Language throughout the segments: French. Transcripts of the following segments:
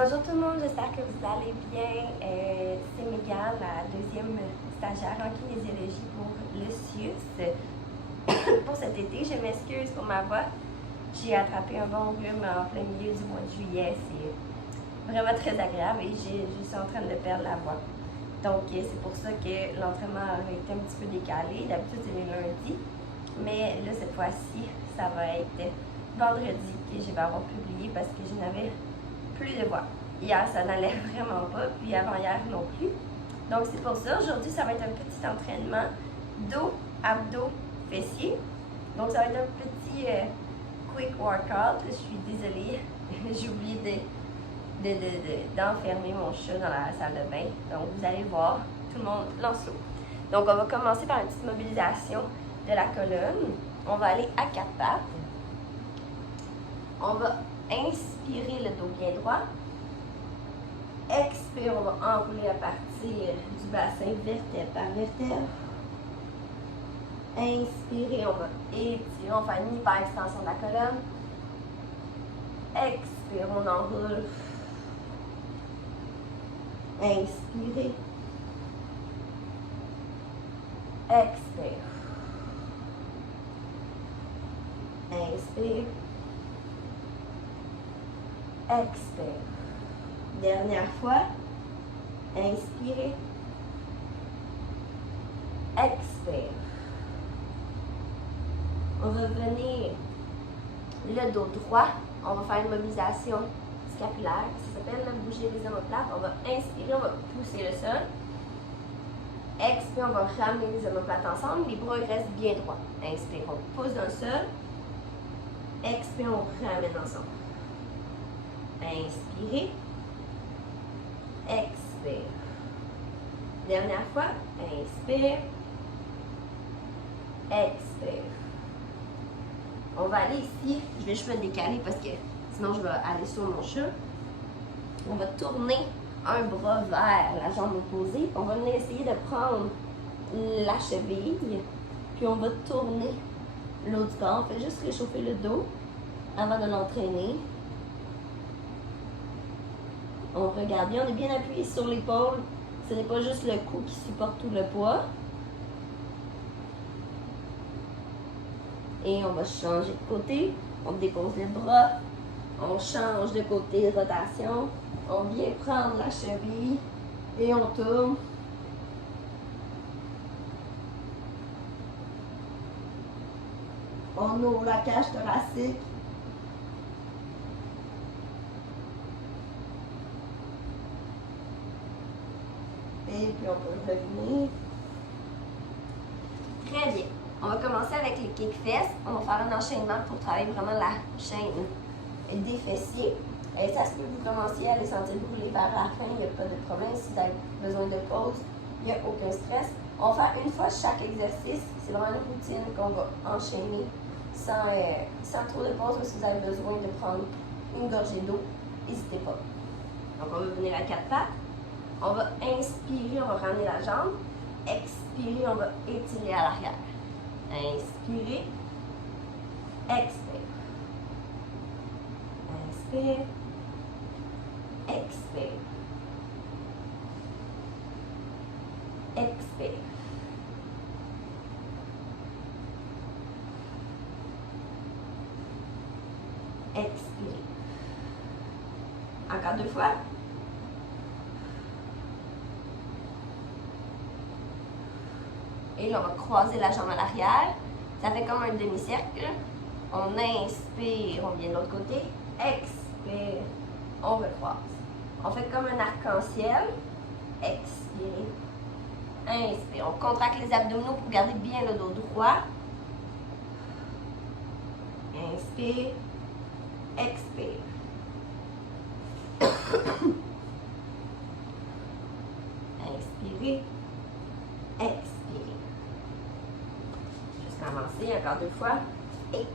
Bonjour tout le monde, j'espère que vous allez bien. C'est Mégane, la deuxième stagiaire en kinésiologie pour le CIUS. Pour cet été, je m'excuse pour ma voix. J'ai attrapé un bon rhume en plein milieu du mois de juillet. C'est vraiment très agréable et je suis en train de perdre la voix. Donc c'est pour ça que l'entraînement a été un petit peu décalé. D'habitude c'est les lundis, mais là cette fois-ci, ça va être vendredi que je vais avoir publié parce que je n'avais plus de voix. Hier, ça n'allait vraiment pas, puis avant-hier non plus. Donc, c'est pour ça. Aujourd'hui, ça va être un petit entraînement dos, abdos, fessiers. Donc, ça va être un petit quick workout. Je suis désolée, j'ai oublié d'enfermer mon chat dans la salle de bain. Donc, vous allez voir, tout le monde lance l'eau. Donc, on va commencer par une petite mobilisation de la colonne. On va aller à quatre pattes. On va inspirer le dos bien droit. Expire, on va enrouler à partir du bassin vertèbre par vertèbre. Inspirez, on va étirer, on fait une hyper-extension de la colonne. Expire, on enroule. Inspirez. Expire. Inspire. Expire. Dernière fois. Inspirez. Expire. On va venir le dos droit. On va faire une mobilisation scapulaire. Ça s'appelle bouger les omoplates. On va inspirer, on va pousser le sol. Expire, on va ramener les omoplates ensemble. Les bras restent bien droits. Inspire, on pousse dans le sol. Expire, on ramène ensemble. Inspirez. Expire. Dernière fois. Inspire. Expire. On va aller ici. Je vais juste me décaler parce que sinon je vais aller sur mon chat. On va tourner un bras vers la jambe opposée. On va venir essayer de prendre la cheville. Puis on va tourner l'autre corps. On fait juste réchauffer le dos avant de l'entraîner. On regarde bien, on est bien appuyé sur l'épaule. Ce n'est pas juste le cou qui supporte tout le poids. Et on va changer de côté. On dépose les bras. On change de côté, rotation. On vient prendre la cheville et on tourne. On ouvre la cage thoracique. Et puis on peut revenir. Très bien. On va commencer avec les kick-fesses. On va faire un enchaînement pour travailler vraiment la chaîne des fessiers. Et ça se peut que vous commenciez à les sentir brûler vers la fin. Il n'y a pas de problème. Si vous avez besoin de pause, il n'y a aucun stress. On va faire une fois chaque exercice. C'est vraiment une routine qu'on va enchaîner sans trop de pause. Si vous avez besoin de prendre une gorgée d'eau, n'hésitez pas. Donc on va venir à quatre pattes. On va inspirer, on va ramener la jambe. Expirer, on va étirer à l'arrière. Inspirez. Expire. Inspire. Expire. Expire. Expirez. Encore deux fois. Et là, on va croiser la jambe à l'arrière. Ça fait comme un demi-cercle. On inspire, on vient de l'autre côté. Expire, on recroise. On fait comme un arc-en-ciel. Expire. Inspire. On contracte les abdominaux pour garder bien le dos droit. Inspire. Expire. Inspirez. Expirez. Juste avancer encore deux fois. Et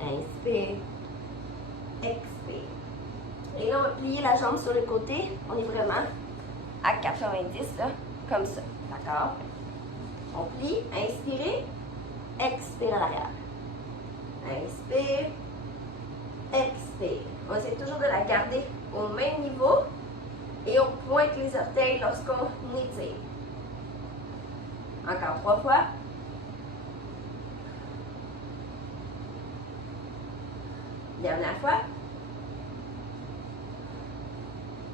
inspire. Expire. Et là, on va plier la jambe sur le côté. On est vraiment à 90, là, comme ça. D'accord? On plie. Inspirez. Expire à l'arrière. Inspire. Expire. essaie toujours de la garder au même niveau et on pointe les orteils lorsqu'on étire. Encore 3 fois. Dernière fois.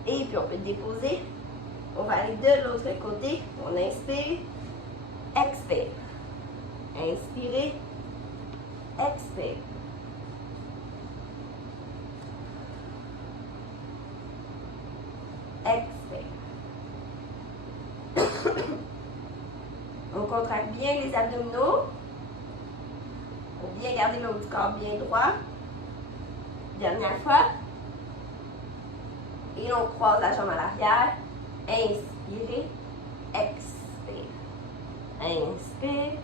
Et puis on peut déposer. On va aller de l'autre côté. On inspire. Expire. Inspirez. Expire. Expire. On contracte bien les abdominaux. Pour bien garder le haut du corps bien droit. Dernière fois. Et on croise la jambe à l'arrière. Inspirez. Expire. Inspire.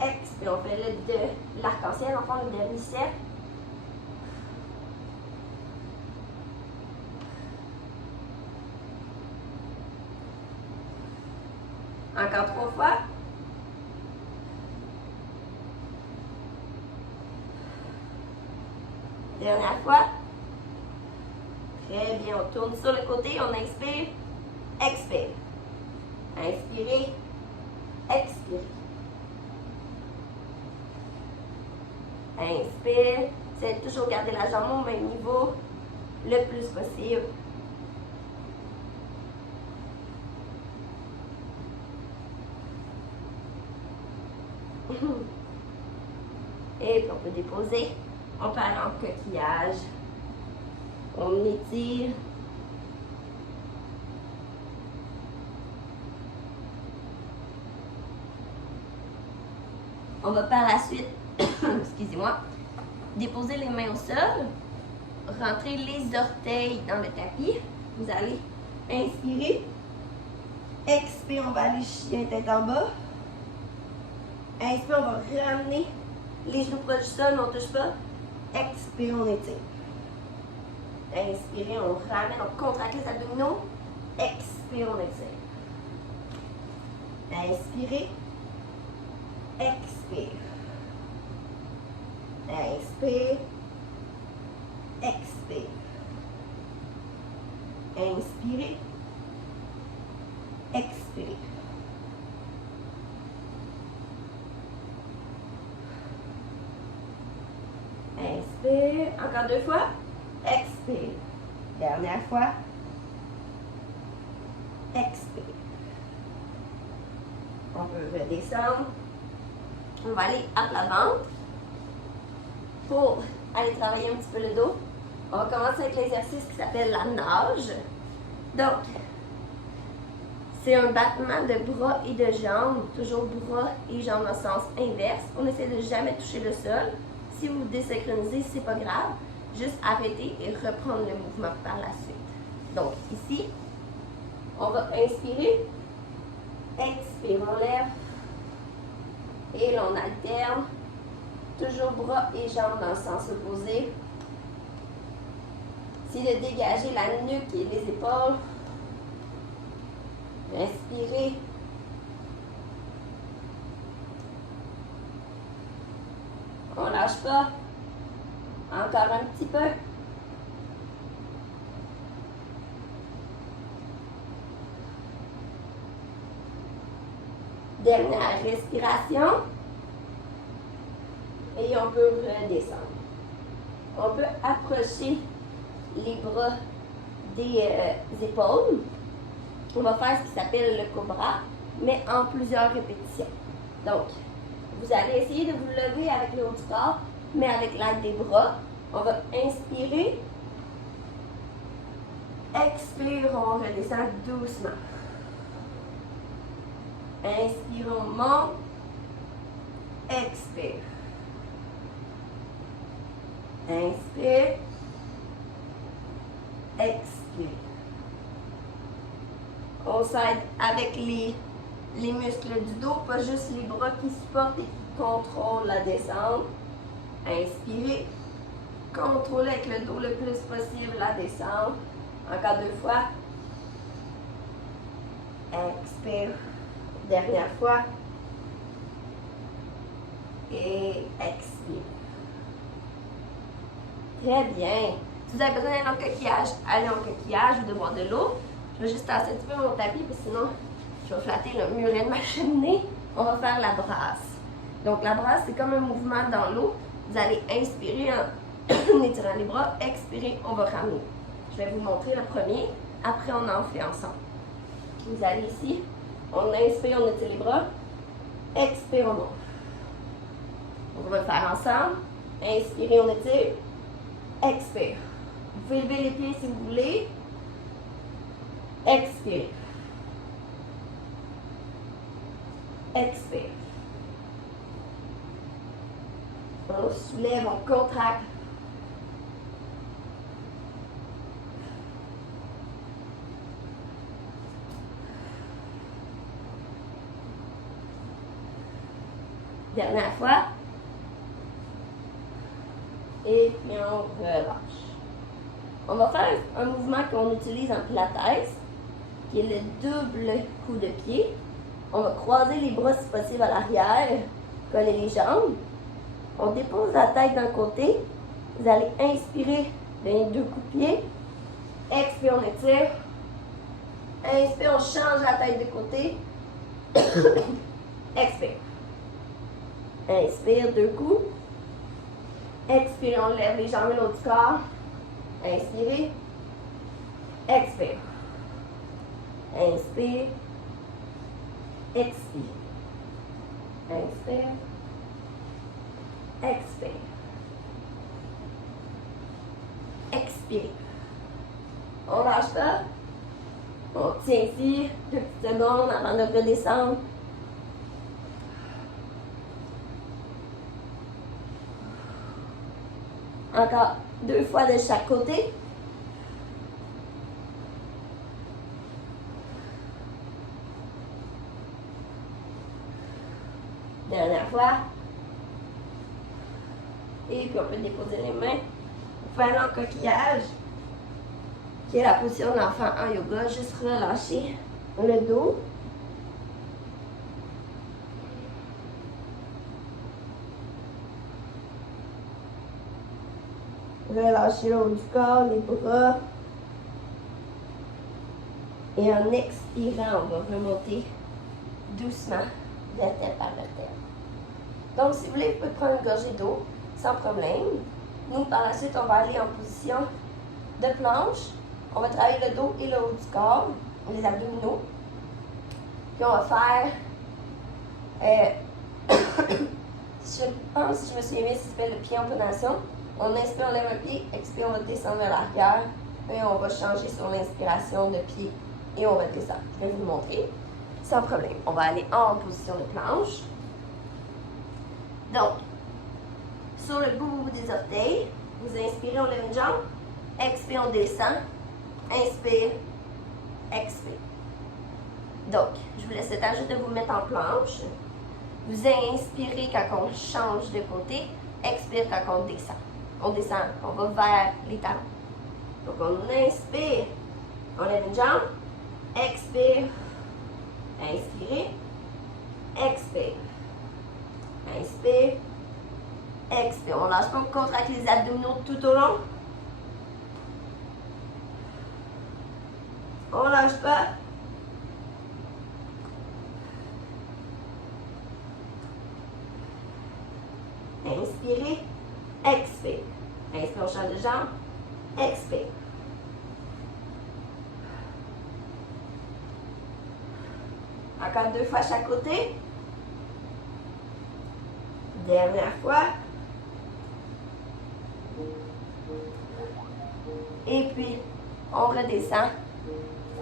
Expire. On fait le de l'arc-en-ciel. On fait le dernier cercle. Encore 3 fois. Dernière fois. Très bien. On tourne sur le côté. On inspire. Expire. Inspirez. Expirez. Inspire. C'est toujours garder la jambe au même niveau le plus possible. Et puis on peut déposer. On peut aller en coquillage. On étire. On va par la suite, excusez-moi, déposer les mains au sol. Rentrer les orteils dans le tapis. Vous allez inspirer. Expire, on va aller chien tête en bas. Inspire, on va ramener les genoux proches du sol, on ne touche pas. Expire, on étire. Inspirez, on ramène, on contracte les abdominaux. Expire, on étire. Inspirez. Expire. Inspire. Expire. Inspirez. Expire. Inspire. Encore 2 fois. Expire. Dernière fois. Expire. On peut redescendre. On va aller à plat ventre. Pour aller travailler un petit peu le dos, on va commencer avec l'exercice qui s'appelle la nage. Donc, c'est un battement de bras et de jambes, toujours bras et jambes en sens inverse. On essaie de jamais toucher le sol. Si vous vous désynchronisez, c'est pas grave. Juste arrêter et reprendre le mouvement par la suite. Donc, ici, on va inspirer. Expire, on lève. Et là, on alterne. Toujours bras et jambes dans le sens opposé. Essayez de dégager la nuque et les épaules. Respirez. On ne lâche pas. Encore un petit peu. Dernière respiration. Et on peut redescendre. On peut approcher les bras des épaules. On va faire ce qui s'appelle le cobra, mais en plusieurs répétitions. Donc, vous allez essayer de vous lever avec le haut du corps, mais avec l'aide des bras. On va inspirer. Expire, on redescend doucement. Inspire, on monte. Expire. Inspire. Expire. On s'aide avec les muscles du dos, pas juste les bras qui supportent et qui contrôlent la descente. Inspirez. Contrôlez avec le dos le plus possible la descente. Encore 2 fois. Expire. Dernière fois. Et expire. Très bien. Si vous avez besoin d'aller en coquillage, allez en coquillage ou de boire de l'eau. Je vais juste tasser un petit peu mon tapis, parce que sinon, je vais flatter le muret de ma cheminée. On va faire la brasse. Donc, la brasse, c'est comme un mouvement dans l'eau. Vous allez inspirer en étirant les bras, expirer, on va ramener. Je vais vous montrer le premier. Après, on en fait ensemble. Vous allez ici, on inspire, on étire les bras, expire, on monte. On va le faire ensemble. Inspirez, on étire, expire. Vous pouvez lever les pieds si vous voulez. Expire. Expire. On soulève, on contracte. Dernière fois. Et puis on relâche. On va faire un mouvement qu'on utilise en pilates, qui est le double coup de pied. On va croiser les bras si possible à l'arrière, coller les jambes. On dépose la tête d'un côté. Vous allez inspirer les deux coups de pied. Expire, on étire. Inspire, on change la tête de côté. Expire. Inspire, deux coups. Expire, on lève les jambes et l'autre corps. Inspirez. Expire. Inspire. Expire. Inspire. Expire. Expire. On lâche pas. On tient ici 2 petites secondes avant de redescendre. Encore 2 fois de chaque côté. Dernière fois. Et puis on peut déposer les mains. On peut aller en coquillage, qui est la position de l'enfant en yoga. Juste relâcher le dos. Relâchez le haut du corps, les bras. Et en expirant, on va remonter doucement, vertèbre par vertèbre. Donc, si vous voulez, vous pouvez prendre une gorgée d'eau, sans problème. Nous, par la suite, on va aller en position de planche. On va travailler le dos et le haut du corps, les abdominaux. Puis on va faire, je pense, si je me souviens bien, ça s'appelle le pied en pronation. On inspire, on lève un pied, expire, on va descendre vers l'arrière. Et on va changer sur l'inspiration de pied et on va descendre. Je vais vous le montrer sans problème. On va aller en position de planche. Donc, sur le bout des orteils, vous inspirez, on lève une jambe. Expire, on descend. Inspire, expire. Donc, je vous laisse le temps juste de vous mettre en planche. Vous inspirez quand on change de côté. Expire quand on descend. On descend, on va vers les talons. Donc, on inspire, on lève une jambe. Expire, inspirez. Expire, inspire, expire. On lâche pas, on contracte les abdominaux tout au long. On lâche pas. Inspirez, expire. Inspire, on change de jambe. Expire. Encore 2 fois chaque côté. Dernière fois. Et puis, on redescend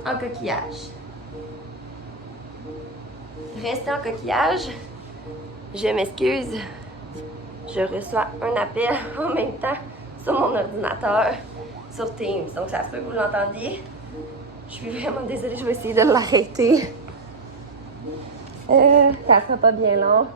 en coquillage. Restez en coquillage. Je m'excuse. Je reçois un appel en même temps sur mon ordinateur, sur Teams. Donc, ça se peut que vous l'entendiez. Je suis vraiment désolée, je vais essayer de l'arrêter. Ça sera pas bien long.